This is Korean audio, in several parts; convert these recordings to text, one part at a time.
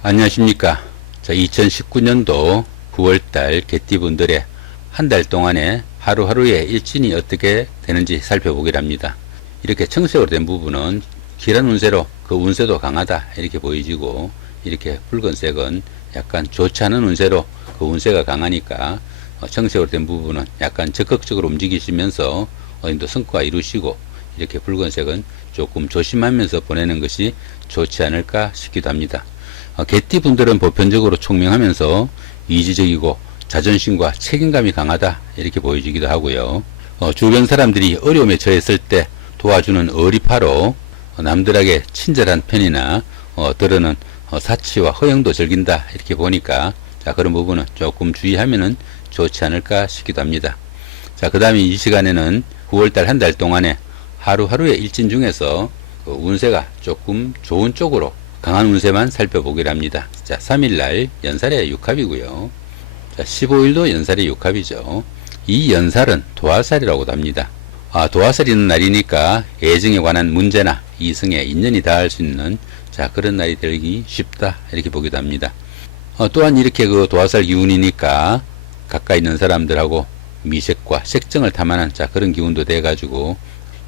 안녕하십니까. 자, 2019년도 9월달 개띠분들의 한 달 동안의 하루하루의 일진이 어떻게 되는지 살펴보기로 합니다. 이렇게 청색으로 된 부분은 길한 운세로 그 운세도 강하다 이렇게 보이지고, 이렇게 붉은색은 약간 좋지 않은 운세로 그 운세가 강하니까 청색으로 된 부분은 약간 적극적으로 움직이시면서 어느 정도 성과 이루시고, 이렇게 붉은색은 조금 조심하면서 보내는 것이 좋지 않을까 싶기도 합니다. 개띠분들은 보편적으로 총명하면서 이지적이고 자존심과 책임감이 강하다 이렇게 보여지기도 하고요. 주변 사람들이 어려움에 처했을 때 도와주는 어리파로 남들에게 친절한 편이나 때로는 사치와 허영도 즐긴다 이렇게 보니까, 자, 그런 부분은 조금 주의하면은 좋지 않을까 싶기도 합니다. 자, 그 다음에 이 시간에는 9월달 한 달 동안에 하루하루의 일진 중에서 운세가 조금 좋은 쪽으로 강한 운세만 살펴보기로 합니다. 자, 3일날 연살의 육합이고요. 자, 15일도 연살의 육합이죠. 이 연살은 도화살이라고도 합니다. 도화살이 있는 날이니까 애정에 관한 문제나 이성에 인연이 닿을 수 있는, 자, 그런 날이 되기 쉽다 이렇게 보기도 합니다. 또한 이렇게 그 도화살 기운이니까 가까이 있는 사람들하고 미색과 색정을 탐하는, 자, 그런 기운도 돼 가지고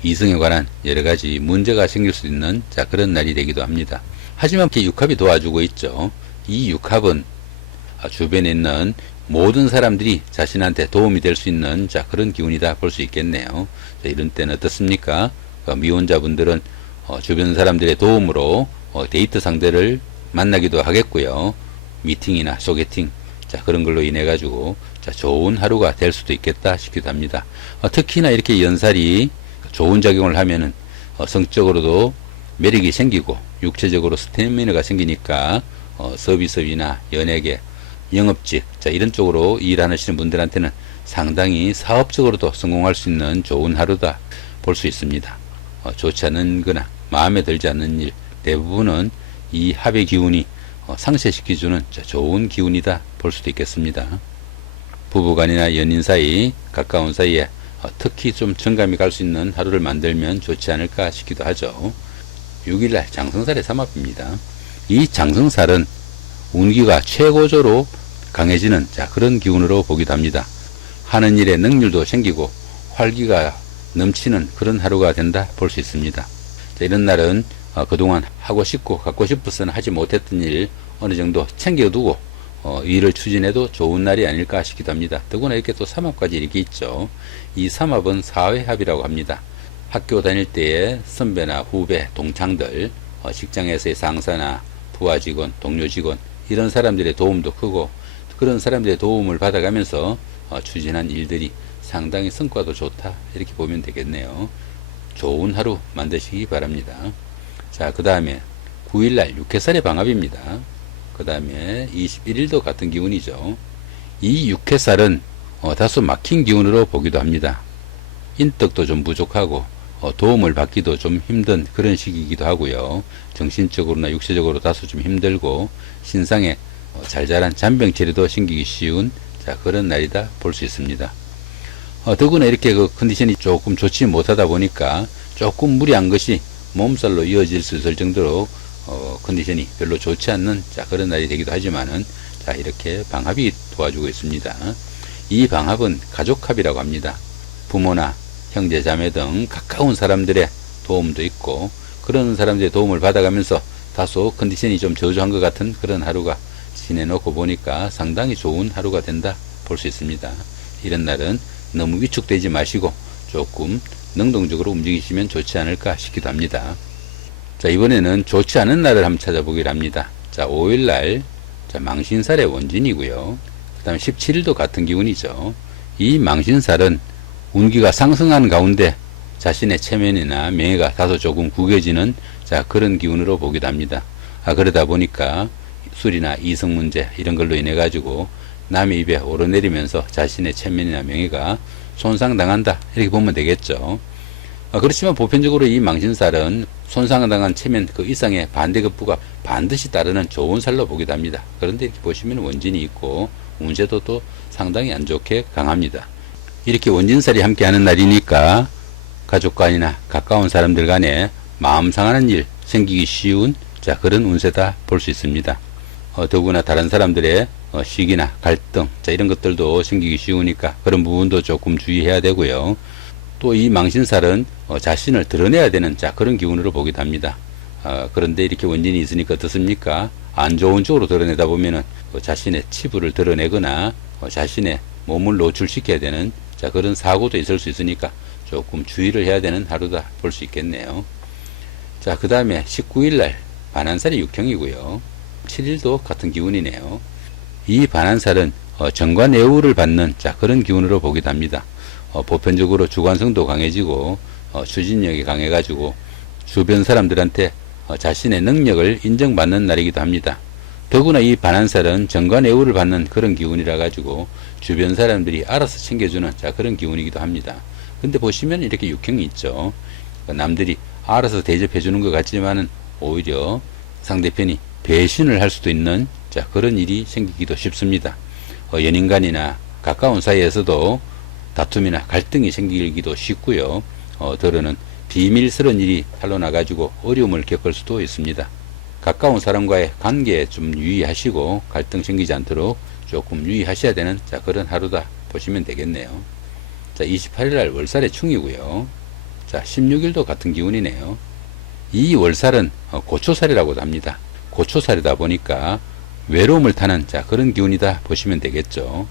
이성에 관한 여러가지 문제가 생길 수 있는, 자, 그런 날이 되기도 합니다. 하지만 이렇게 육합이 도와주고 있죠. 이 육합은 주변에 있는 모든 사람들이 자신한테 도움이 될 수 있는, 자, 그런 기운이다 볼 수 있겠네요. 자, 이런 때는 어떻습니까? 미혼자분들은 주변 사람들의 도움으로 데이트 상대를 만나기도 하겠고요. 미팅이나 소개팅, 자, 그런 걸로 인해 가지고, 자, 좋은 하루가 될 수도 있겠다 싶기도 합니다. 특히나 이렇게 연살이 좋은 작용을 하면은 성적으로도 매력이 생기고 육체적으로 스태미너가 생기니까 서비스업이나 연예계, 영업직, 자, 이런 쪽으로 일하시는 분들한테는 상당히 사업적으로도 성공할 수 있는 좋은 하루다 볼 수 있습니다. 좋지 않은 거나 마음에 들지 않는 일 대부분은 이 합의 기운이 상쇄시켜주는, 자, 좋은 기운이다 볼 수도 있겠습니다. 부부간이나 연인 사이, 가까운 사이에 특히 좀 정감이 갈 수 있는 하루를 만들면 좋지 않을까 싶기도 하죠. 6일날 장성살의 삼합입니다. 이 장성살은 운기가 최고조로 강해지는, 자, 그런 기운으로 보기도 합니다. 하는 일에 능률도 생기고 활기가 넘치는 그런 하루가 된다 볼 수 있습니다. 자, 이런 날은 그동안 하고 싶고 갖고 싶어서는 하지 못했던 일 어느 정도 챙겨두고 일을 추진해도 좋은 날이 아닐까 싶기도 합니다. 더구나 이렇게 또 삼합까지 이렇게 있죠. 이 삼합은 사회합이라고 합니다. 학교 다닐 때의 선배나 후배, 동창들, 직장에서의 상사나 부하 직원, 동료 직원, 이런 사람들의 도움도 크고, 그런 사람들의 도움을 받아가면서 추진한 일들이 상당히 성과도 좋다 이렇게 보면 되겠네요. 좋은 하루 만드시기 바랍니다. 자, 그 다음에 9일날 육해살의 방합입니다. 그 다음에 21일도 같은 기운이죠. 이 육해살은 다소 막힌 기운으로 보기도 합니다. 인덕도 좀 부족하고 도움을 받기도 좀 힘든 그런 시기이기도 하고요. 정신적으로나 육체적으로 다소 좀 힘들고 신상에 잘잘한 잔병치레도 생기기 쉬운, 자, 그런 날이다 볼 수 있습니다. 더구나 이렇게 그 컨디션이 조금 좋지 못하다 보니까 조금 무리한 것이 몸살로 이어질 수 있을 정도로 컨디션이 별로 좋지 않는, 자, 그런 날이 되기도 하지만은, 자, 이렇게 방합이 도와주고 있습니다. 이 방합은 가족합이라고 합니다. 부모나 형제 자매 등 가까운 사람들의 도움도 있고, 그런 사람들의 도움을 받아가면서 다소 컨디션이 좀 저조한 것 같은 그런 하루가 지내놓고 보니까 상당히 좋은 하루가 된다 볼 수 있습니다. 이런 날은 너무 위축되지 마시고 조금 능동적으로 움직이시면 좋지 않을까 싶기도 합니다. 자, 이번에는 좋지 않은 날을 한번 찾아보기로 합니다. 자, 5일날, 자, 망신살의 원진이고요. 그 다음에 17일도 같은 기운이죠. 이 망신살은 운기가 상승하는 가운데 자신의 체면이나 명예가 다소 조금 구겨지는, 자, 그런 기운으로 보기도 합니다. 그러다 보니까 술이나 이성 문제 이런 걸로 인해 가지고 남의 입에 오르내리면서 자신의 체면이나 명예가 손상당한다 이렇게 보면 되겠죠. 그렇지만 보편적으로 이 망신살은 손상당한 체면 그 이상의 반대급부가 반드시 따르는 좋은 살로 보기도 합니다. 그런데 이렇게 보시면 원진이 있고 운세도 또 상당히 안 좋게 강합니다. 이렇게 원진살이 함께하는 날이니까 가족 간이나 가까운 사람들 간에 마음 상하는 일 생기기 쉬운, 자, 그런 운세다 볼 수 있습니다. 더구나 다른 사람들의 시기나 갈등, 자, 이런 것들도 생기기 쉬우니까 그런 부분도 조금 주의해야 되고요. 또 이 망신살은 자신을 드러내야 되는, 자, 그런 기운으로 보기도 합니다. 그런데 이렇게 원진이 있으니까 어떻습니까? 안 좋은 쪽으로 드러내다 보면은 자신의 치부를 드러내거나 자신의 몸을 노출시켜야 되는, 자, 그런 사고도 있을 수 있으니까 조금 주의를 해야 되는 하루다 볼 수 있겠네요. 자, 그 다음에 19일날 반한살이 육형이고요. 7일도 같은 기운이네요. 이 반한살은 정관애우를 받는, 자, 그런 기운으로 보기도 합니다. 보편적으로 주관성도 강해지고 추진력이 강해가지고 주변 사람들한테 자신의 능력을 인정받는 날이기도 합니다. 더구나 이 반한살은 정관애우를 받는 그런 기운이라 가지고 주변 사람들이 알아서 챙겨주는, 자, 그런 기운이기도 합니다. 근데 보시면 이렇게 육형이 있죠. 남들이 알아서 대접해 주는 것 같지만은 오히려 상대편이 배신을 할 수도 있는, 자, 그런 일이 생기기도 쉽습니다. 연인 간이나 가까운 사이에서도 다툼이나 갈등이 생기기도 쉽고요. 더러는 비밀스러운 일이 탄로나가지고 어려움을 겪을 수도 있습니다. 가까운 사람과의 관계에 좀 유의하시고 갈등 생기지 않도록 조금 유의하셔야 되는, 자, 그런 하루다 보시면 되겠네요. 자, 28일날 월살의 충이고요. 자, 16일도 같은 기운이네요. 이 월살은 고초살이라고도 합니다. 고초살이다 보니까 외로움을 타는, 자, 그런 기운이다 보시면 되겠죠.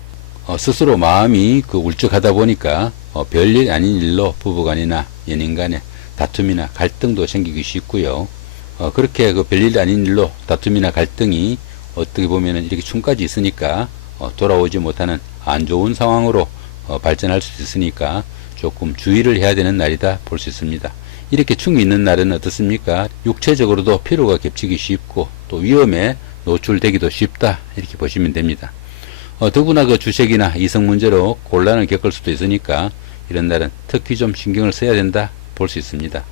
스스로 마음이 울적하다 보니까 별일 아닌 일로 부부간이나 연인간에 다툼이나 갈등도 생기기 쉽고요. 그렇게 별일 아닌 일로 다툼이나 갈등이 어떻게 보면은 이렇게 충까지 있으니까 돌아오지 못하는 안 좋은 상황으로 발전할 수 있으니까 조금 주의를 해야 되는 날이다 볼 수 있습니다. 이렇게 충이 있는 날은 어떻습니까? 육체적으로도 피로가 겹치기 쉽고 또 위험에 노출되기도 쉽다, 이렇게 보시면 됩니다. 더구나 주색이나 이성 문제로 곤란을 겪을 수도 있으니까 이런 날은 특히 좀 신경을 써야 된다 볼 수 있습니다.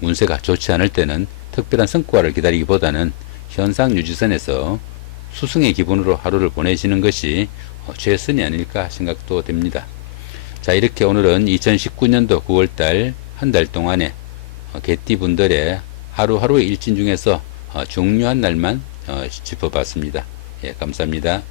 운세가 좋지 않을 때는 특별한 성과를 기다리기보다는 현상 유지선에서 수승의 기분으로 하루를 보내시는 것이 최선이 아닐까 생각도 됩니다. 자, 이렇게 오늘은 2019년도 9월달 한 달 동안의 개띠분들의 하루하루의 일진 중에서 중요한 날만 짚어봤습니다. 예, 감사합니다.